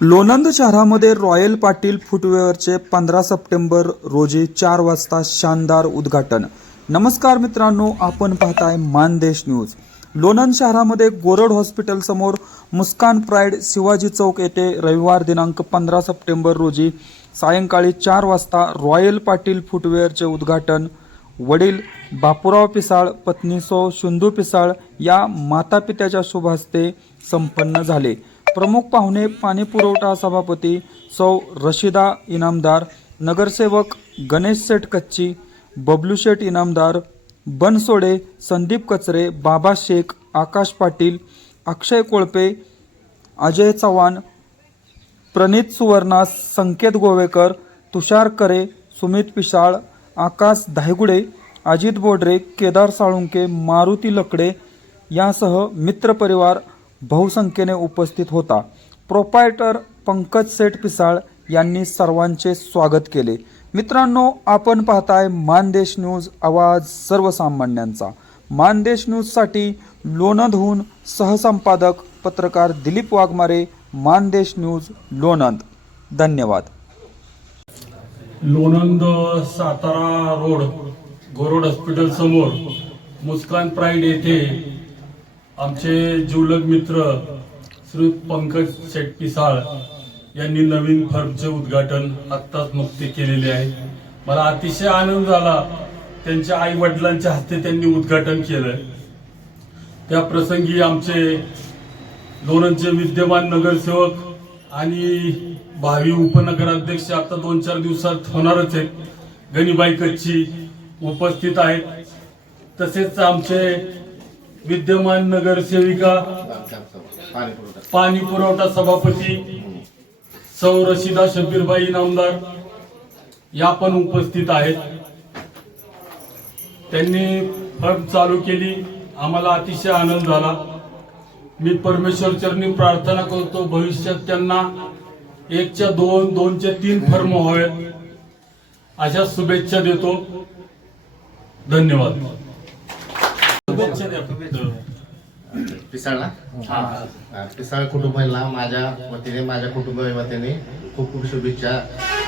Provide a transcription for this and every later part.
लोणंद शहरामध्ये रॉयल पाटील फुटवेअरचे पंधरा सप्टेंबर रोजी चार वाजता शानदार उद्घाटन. नमस्कार मित्रांनो आपण पाहताय मानदेश न्यूज. लोणंद शहरामध्ये गोरड हॉस्पिटल समोर मुस्कान प्राईड शिवाजी चौक येथे रविवार दिनांक पंधरा सप्टेंबर रोजी सायंकाळी चार वाजता रॉयल पाटील फुटवेअरचे उद्घाटन. वडील बापूराव पिसाळ पत्नी सौ शुंदू पिसाळ या मातापित्याच्या शुभ हस्ते संपन्न झाले. प्रमुख पाहुणे पाणी पुरवठा सभापती सौ रशिदा इनामदार नगरसेवक गणेश शेठ कच्ची बबलू शेठ इनामदार बनसोडे संदीप कचरे बाबा शेख आकाश पाटील अक्षय कोळपे अजय चव्हाण प्रणित सुवर्णा संकेत गोवेकर तुषार करे सुमित पिशाळ आकाश धायगुडे अजित बोडरे केदार साळुंके मारुती लकडे यासह मित्रपरिवार बहुसंख्येने उपस्थित होता. प्रोपायटर पंकज सेठ पिसाळ यांनी सर्वांचे स्वागत केले. मित्रांनो आपण पाहताय मानदेश न्यूज आवाज सर्वसामान्यांचा. मानदेश न्यूजसाठी लोणंदहून सहसंपादक पत्रकार दिलीप वाघमारे मानदेश न्यूज लोणंद. धन्यवाद. लोणंद सातारा रोड गोरोड हॉस्पिटल समोर मुस्कान प्राईड येथे आमचे जीवलग मित्र श्री पंकज शेट पिसाळ यांनी नवीन फर्मचे उद्घाटन आत्ताच नुकते केलेले आहे. मला अतिशय आनंद झाला त्यांच्या आई वडिलांच्या हस्ते त्यांनी उद्घाटन केलं. त्या प्रसंगी आमचे लोणंदचे विद्यमान नगरसेवक आणि भावी उपनगराध्यक्ष आता दोन चार दिवसात होणारच आहेत. गणिबाई कच्ची उपस्थित आहेत. तसेच आमचे विद्यमान नगरसेविका पाणी पुरवठा सभापती सौ रशिदा शबीरबाई नामदार या पण उपस्थित आहेत. त्यांनी फर्म चालू केली आम्हाला अतिशय आनंद झाला. मी परमेश्वर चरणी प्रार्थना करतो भविष्यात त्यांना एकच्या दोन दोनच्या तीन फर्म व्हावेत. अशा शुभेच्छा देतो. धन्यवाद. शुभेच्छा द्या. पिसाळला? पिसाळ कुटुंबाला माझ्या वतीने माझ्या कुटुंब वतीने खूप खूप शुभेच्छा.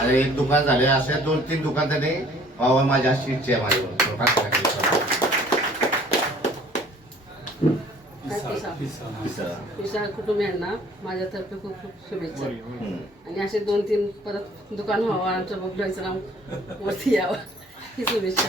आणि एक दुकान झाले असे दोन तीन दुकान त्याने व्हावं माझी अशी इच्छा आहे माझी प्रार्थना केली. पिसाळ. कुटुंबियांना माझ्यातर्फे खूप खूप शुभेच्छा. आणि असे दोन तीन परत दुकान व्हावं आमच्या नाव वरती यावं. ही शुभेच्छा.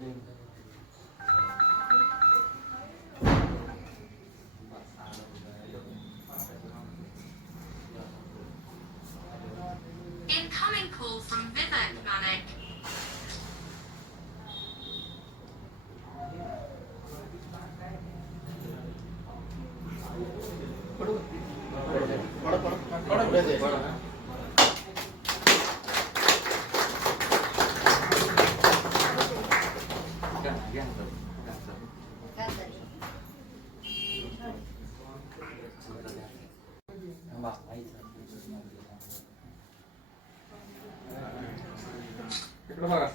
Incoming call from Vivek Manik. ఇక్కడ బాగా